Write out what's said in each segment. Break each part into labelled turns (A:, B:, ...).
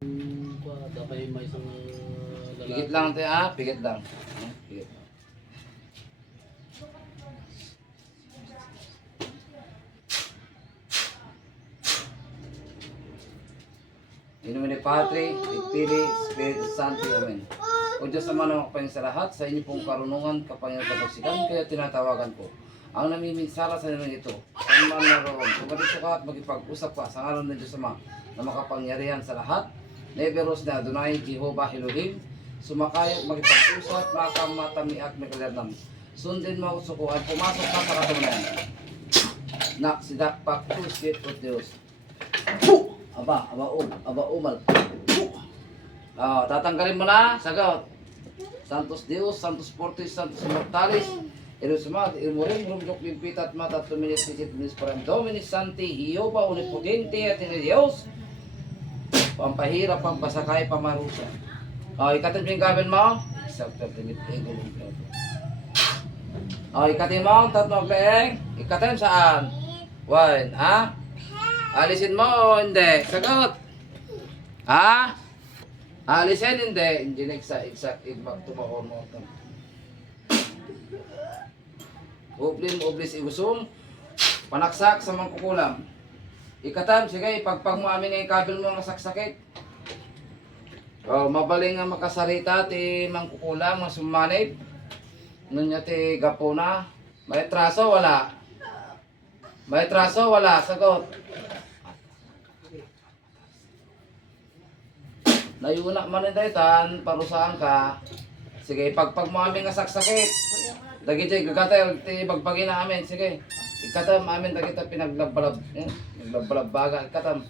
A: Dapat may isang lalaki.
B: Pigit lang tayo ah, pigit lang. Ah, Pigit. Inumin ni Padre, Pili, Espiritu Santo, Amen. O Diyos naman ang makapayin sa lahat, sa inyo pong karunungan, kapangyang kapagsikan, kaya tinatawagan ko. Ang namiminsala sa inyo ito, saan man naroon, tumalito ka at magipag-usap ka sa ngalan ng Diyos Ama na makapangyarihan sa lahat, Neveros na Adonai, Jehovah Elohim, sumakay at magipag-usap, makamatami at makalarnam. Sundin mo ako sukuhan, pumasok ka sa katunayan. Nak, sidak pa, kusit o Diyos. Puh! Aba, aba, um, aba, umal. Ah, tatanggalin mo na, sagot. Santos Deus, Santos Fortis, Santos Immortalis, Erosmat, Irmorim, Rumjok, Limpitat, Mata, Tuminis, Tisit, Minis, Param, Dominis, Santi, Hioba, Unipotente, at in Dios, pampahirap, pampasakay, pamarusa. Oh, ikatin mo yung gabin mo. Sakto, tinit, ego, limpiado. Oh, ikatin mo, tatlo leeg. Ikatin saan? One, ha? Alisin mo o hindi? Sagot. Ha? Alisin hindi. Hindi na isa, isa, ibag tumaon mo. Ublin, ublis, ibusong. Panaksak sa mangkukulam. Ikatam, sige, ipagpag mo amin ang kabil mo nga saksakit. Oh, mabaling nga makasarita ti mangkukulam, nga sumanib. Nunya ti gapona. May traso, wala. May traso, wala. Sagot. Nayuna man ni daytan, parusaan ka. Sige, pagpag mo amin nga saksakit. Dagi jay gagatay ti bagpagin na amin. Sige. Ikatam amin dagi ta pinaglabalab. Eh, naglabalab baga ikatam.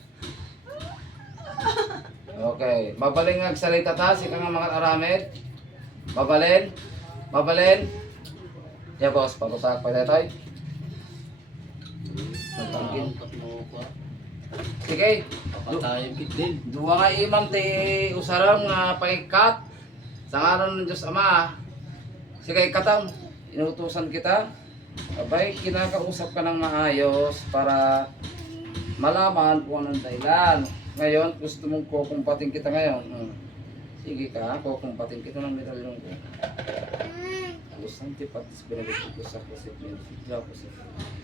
B: Okay, mabaling nga salita ta si kang mga aramid. Mabalin. Mabalin. Ya boss, parusak pa daytoy. Tatangkin. Sige.
A: Papatayin kit din.
B: Duwa nga imam ti usarang nga pagikat sa ngalan ng Diyos Ama. Sige katam, inutusan kita. Abay, kinakausap ka ng maayos para malaman kung anong dahilan. Ngayon, gusto mong kukumpating kita ngayon. Hmm. Sige ka, kukumpating kita ng medalyon ko. Los antipatis benedictus sacros et mentis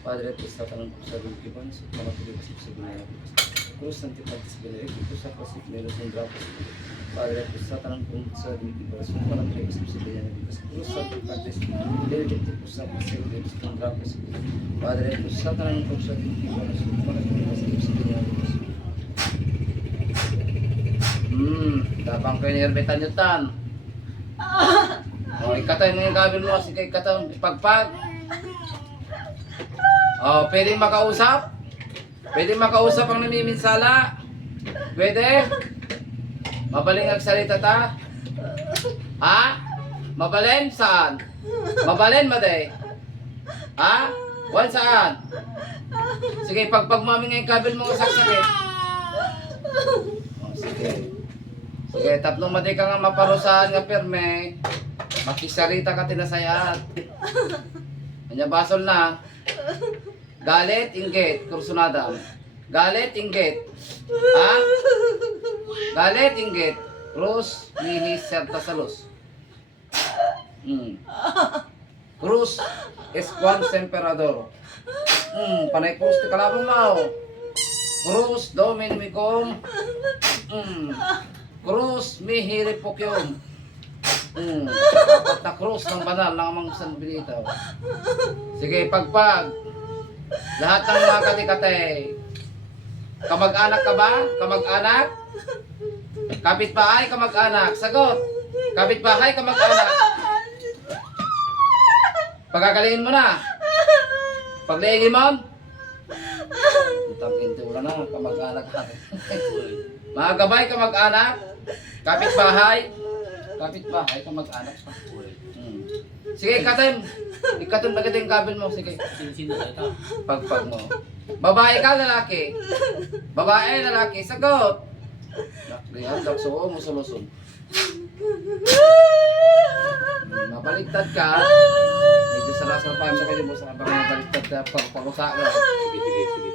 B: Padre et satanum sarum kibans et malapilibus et sabinayakus. Cruz antipatis benedictus sacros et mentis Padre et satanum sarum kibans et malapilibus et sabinayakus. Cruz antipatis benedictus sacros et mentis Padre et satanum sarum kibans et malapilibus et sabinayakus. Hmm, tapang kayo ni Hermetan Yutan. Oh, ikatay mo yung gabin mo, sige ikatay, ipagpag. Oh, pwede makausap? Pwede makausap ang namiminsala? Pwede? Mabaling ang salita ta? Ha? Mabalin? Saan? Mabalin, maday? Ha? Wan saan? Sige, pagpag mami nga yung kabel mo saksakit. Oh, sige. Sige, tatlong maday ka nga maparusahan nga pirme. Makisarita ka tinasayat. Kanya basol na. Galit, inggit, kursunada. Galit, inggit. Ha? Galit, inggit. Cruz, nihis, serta salos. Hmm. Cruz, esquan semperador. Hmm, panay cruz, ti kalabang mao. Cruz, dominimicum. Hmm. Cruz, mihiri pokyum. Hmm. Apat na krus ng banal ng amang San Benito. Sige, pagpag. Lahat ng mga katikatay. Kamag-anak ka ba? Kamag-anak? Kapitbahay, kamag-anak. Sagot. Kapitbahay, kamag-anak. Pagkakalingin mo na. Pagleingin mo. Utang wala na, kamag-anak ka. mga gabay, kamag-anak. Kapitbahay. Kapitbahay, kamag-anak. Sige, ikatim. Ikatim na yung kabel mo. Sige.
A: Sin-sin na tayo.
B: Pagpag mo. Babae ka, lalaki. Babae, lalaki. Sagot. Nakriyan, lakso mo solusun. Mabaligtad ka. Medyo sarasal pa mo kayo mo sa abang mabaligtad ka pagpakusa ka.
A: Sige, sige, sige.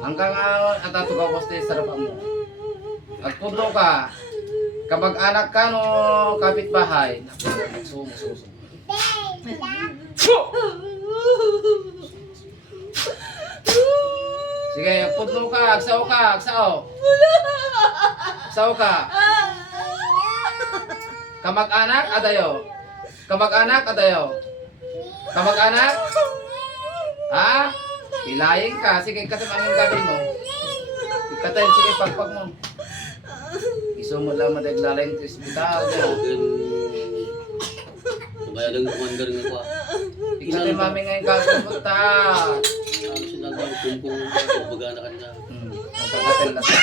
B: Hanggang uh, atatugaw ko sa sarap mo. agpundo ka. Kapag anak ka no kapitbahay. Nagsumo, suso. Sige, agpundo ka, agsaw ka, agsaw. Agsaw ka. Kamag-anak, adayo. Kamag-anak, adayo. Kamag-anak? Ha? Pilayin ka. Sige, katim ang gabi mo. Katim, sige, pagpag mo. Iso mo lang madaglalang sa ospital.
A: Kaya lang commander nga pa.
B: Ikatim mami ngayon gabi mo ta.
A: Ano sila ba kumpung o baga na kanya.
B: Hmm, na siya.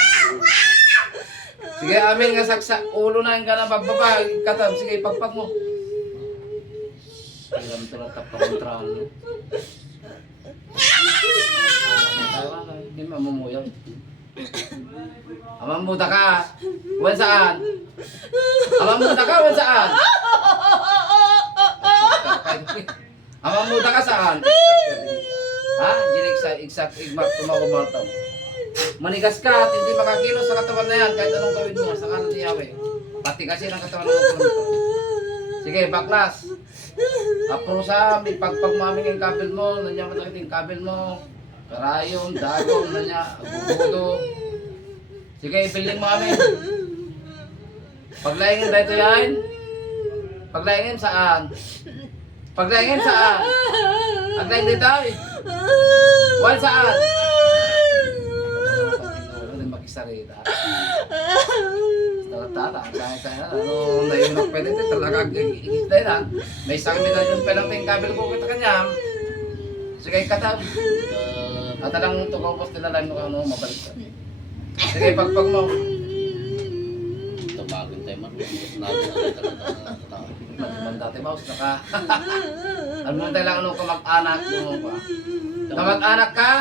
B: Sige, amin nga saksa. Ulo na yung ganang pagbaba. Katam, sige, pagpag mo. Alam na tapakontrol. No? Tawa ka, Hindi mamumuyaw. Amang muda ka. Wan saan? Amang muda ka, wan saan? Amang muda ka saan? Ha? Dinig sa exact igmak tumakumartaw. Manigas ka at hindi makakilos sa katawan na yan kahit anong gawin mo sa kanan ni Yahweh. Pati kasi ng katawan ng mga Sige, baklas. Aprosa, may pagpagmaming ang kabel mo, nandiyan matakit yung kabel mo. Karayon, dagong, nandiyan, bubudo. Sige, ipiling mo amin. Paglaingin dito yan. Paglaingin saan? Paglaingin saan? Paglaingin dito ay. Wan saan? Ano din makisarita? Tata, kaya kaya ano na yun ang pwede ito talaga yan. May isang milyon pa lang tayong kabel ko kita. Sige katab. At alang tukaw ko tinalan mo ano mabalik. Sige pagpag mo.
A: Tabagan tayo man. Natin.
B: Man dati mouse naka. Ano mo tayo lang ano kamag-anak mo pa. Kamag-anak ka?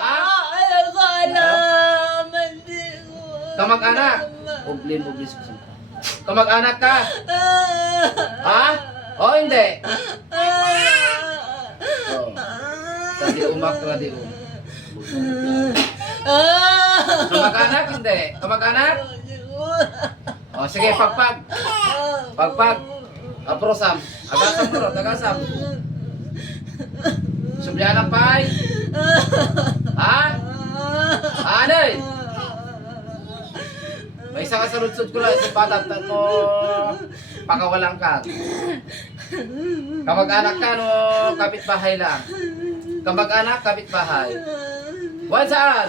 B: Ha?
C: Ayoko alam. Hindi ko.
B: Kamag-anak? Ublin, ublin ko sa Kamag-anak ka? Ha? O hindi? Oh. Tadi umak tadi um. Kamag-anak hindi? Kamag-anak? O sige, pagpag. Pagpag. Aprosam. Agasam mo, agasam. Subyan ang pay. Ha? Anay? May isa ka sa lutsod ko lang sa patat mo pakawalang ka. Kamag-anak ka no, kapitbahay lang. Kamag-anak, kapitbahay. Wan saan?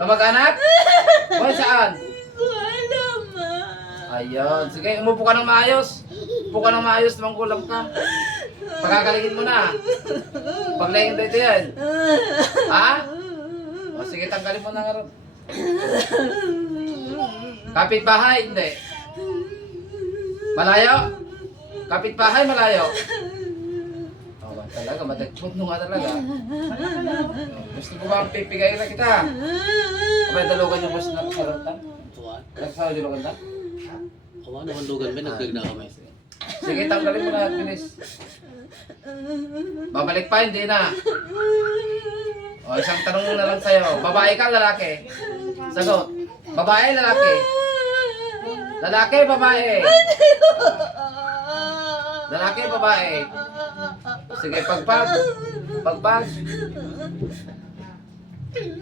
B: Kamag-anak? Wan saan?
C: Alam
B: Ayun. Sige, umupo ka ng maayos. Umupo ka ng maayos, namang kulang ka. Pagagalingin mo na. Paglingin dito yan. Ha? O sige, tanggalin mo na nga ron. Kapitbahay, hindi. Malayo? Kapitbahay, malayo? Talaga, madagpot mo nga talaga. Gusto ko ba ang pipigay na kita? Kabay dalogan yung boss na karotan?
A: Tuwan.
B: Nagsawa yung logan
A: Awa naman lugan ba nagdag na kami.
B: Sige, tanggalin mo na, bilis. Babalik pa, hindi na. O, isang tanong na lang sa'yo. Babae ka, lalaki? Sagot. Babae, lalaki? Lalaki, babae? Lalaki, babae? Sige, pagpag. Pagpag.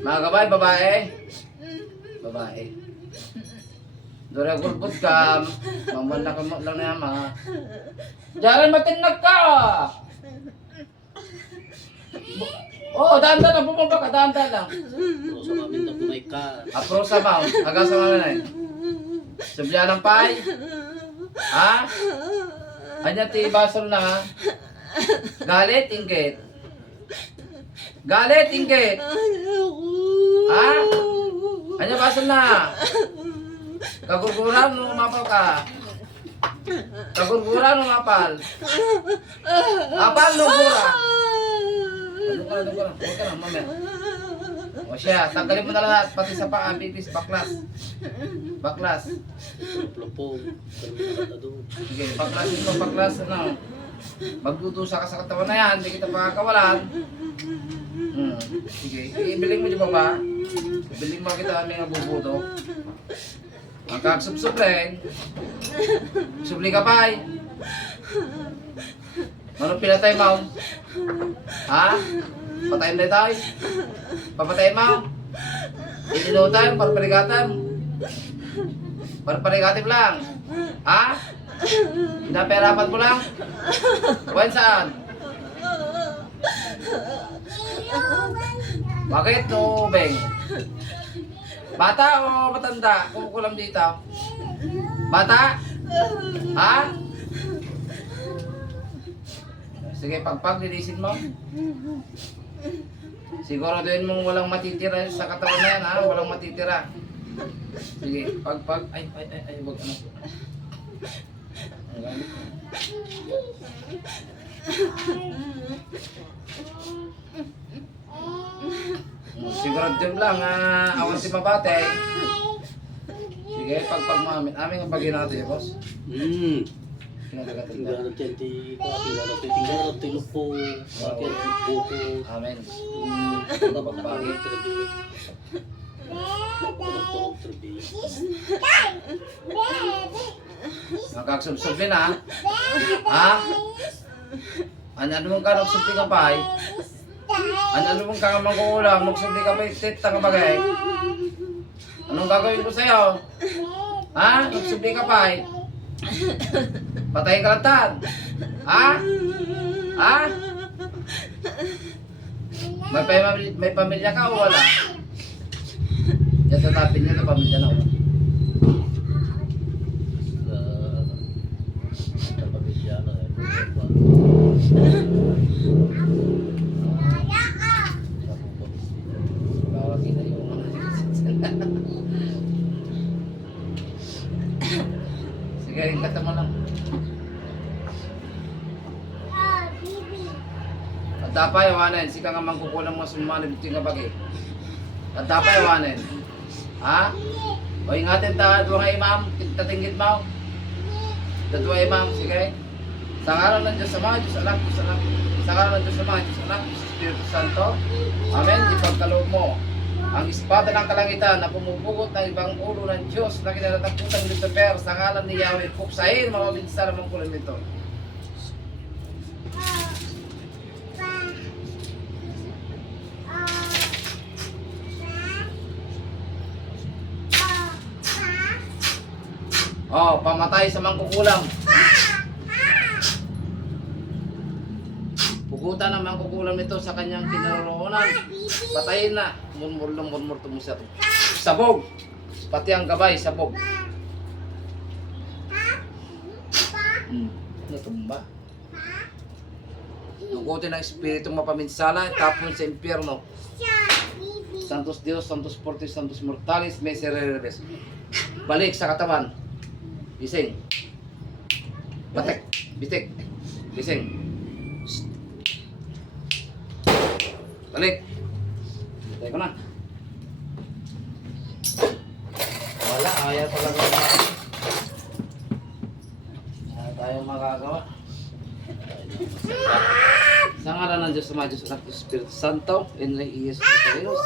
B: Mga kabay, babae? Babae. Dore gulpot ka. Mamanda ka mo lang na mga. Diyan matinag ka! Oh, dahan-dahan lang. Bumaba ka, dahan-dahan lang.
A: Pero sa mamin tapos may ka.
B: Apro sa mount. Aga sa mga nanay. Subya ng pay. Ha? Anya ti basol na ha? Galit, inggit. Galit, inggit. Ha? Anya basol na? Kaguguran mo mapal ka. Kaguguran mo mapal. Apal no gura. Ano ka, ano ka, ano ka na, mamaya. O siya, tanggalin mo na lahat, pati sa paa, bitis, baklas. Baklas.
A: Plopong.
B: Sige, baklas mo, baklas, ano. Magdudusa ka sa katawan na yan, hindi kita makakawalan. Hmm. Sige, ibiling mo di ba ba? Ibiling mo kita aming abubuto. Ang kagsubsubleng. Subli ka pa Ano pinatay mo? Ha? Patayin na tayo? Papatayin mo? Ininutan, parparigatan. Parparigatan lang. Ha? Pinaperapan mo lang? Kuwan saan? Bakit no, Beng? Bata o matanda? Kumukulam dito. Bata? Ha? Sige, pagpag, linisin mo. Siguraduhin mong walang matitira sa katawan na yan, ha? Walang matitira. Sige, pagpag. Ay, ay, ay, ay, wag ano. Siguraduhin lang, ha? Awan si mabate. Sige, pagpag mo amin. Amin ang pagin natin, boss.
A: Hmm. Tinggal ti tinggal tinggal natin lupo. Akin buko.
B: Amen.
A: Hmm. Ano ba terbi.
B: Magkagsubsubin ha? Ano ano mong ka nagsubli ka pa ay? Ano ano mong ka mag-uulam? Magsubli ka pa itit ka bagay? Anong gagawin ko sa'yo? Ha? Magsubli ka pa? Patayin ka lang? Ha? Ha? May, may pamilya ka o wala? Yan tatapin niya na pamilya na wala.
A: Sa sa pamilya na eh.
B: Bawal sila yung Sige, kata mo lang. At dapat iwanan, si ka nga mangkukulang mo sumanib ito nga bagay. At dapat iwanan. Ha? O ingatin ta, duwa nga imam, tatinggit mo. Dadwa imam, sige. Sa ngalan ng Diyos Ama, Diyos Anak, Diyos Anak. Sa ngalan ng Diyos Ama, Diyos Anak, Espiritu Santo. Amen. Ipagkaloob mo ang espada ng kalangitan na pumupugot ng ibang ulo ng Diyos na kinatatakutan ni Lucifer sa ngalan ni Yahweh. Puksahin, mga binsa ng kulang nito. Oh, pamatay sa mangkukulam. Pugutan ang mangkukulam nito sa kanyang kinaroroonan. Patayin na. Murmur lang, murmur tumusir. Sabog. Pati ang gabay, sabog. Hmm. Natumba. Dugutin ang espiritong mapaminsala, tapon sa impyerno. Santos Dios, Santos Fortis, Santos Mortalis, Misereres. Balik sa katawan. Bising. Batek. Bitik. Bising. Balik. Balik ko na. Wala, ayaw talaga na. Wala tayong magagawa. Sa ngalan ng Diyos, Diyos, Anak, Espiritu Santo, the Ies Christus,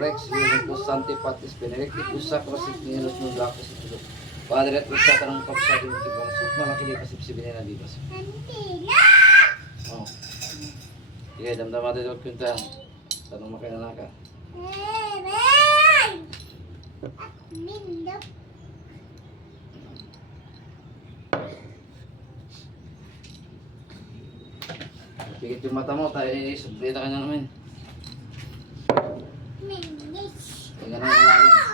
B: Rex, Unitus, Santi, Patis, Benedictus, Sacrosis, Minus, Nudlacus, Itulo. Padre at Usa, Tanong Kapsa, Di Mutibang, Sut, Malaki, Lipas, Ipsibinin na Bibas. Oh. Sige, damdam natin yung kwenta. Tanong makinala ka. Pigit yung mata mo, tayoisublita ka na namin. Tingnan ang malalim.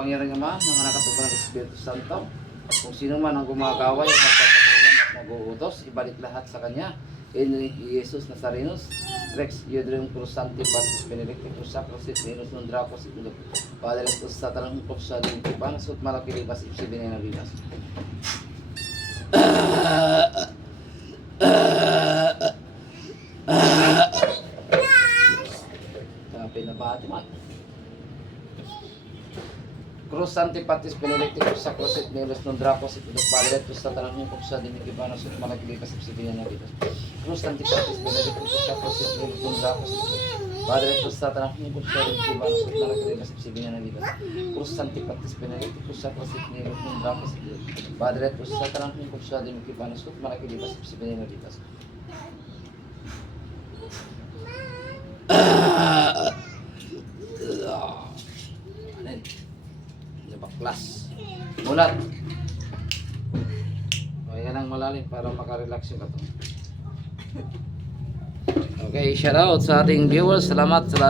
B: Sa kapangyarihan ng Ama, mga nakatupang ng Espiritu Santo, kung sino man ang gumagaway at nagpapakulam at nag-uutos, ibalik lahat sa Kanya. In Jesus Nazarenos, Rex Iodrium Cruz Santi Patis Benedictus Sacrosit Venus non Dracos Indo Padre Tus Satanang Kopsa Dintipan Sut Malaki Libas Ipsi Binena Vivas Tapi na ba ati? Cruz Antipatis Benedictus Sacrosit Melos Nondrapos Ipidok Padre Tus Tatanang Hukum sa Dimikibanos at Malagilikas sa Sibiyan na Vidas Cruz Antipatis Benedictus Sacrosit Melos Nondrapos Padre Tus Tatanang Hukum sa Dimikibanos at Malagilikas sa Sibiyan na Vidas Cruz Antipatis Benedictus Sacrosit Melos Nondrapos Padre Tus Tatanang Hukum sa Dimikibanos at Malagilikas sa Sibiyan na Vidas Anin? Yung baklas. Mulat. O, yan ang malalim para makarelax yung katawan. Okay, shout out sa ating viewers. Salamat sa lahat.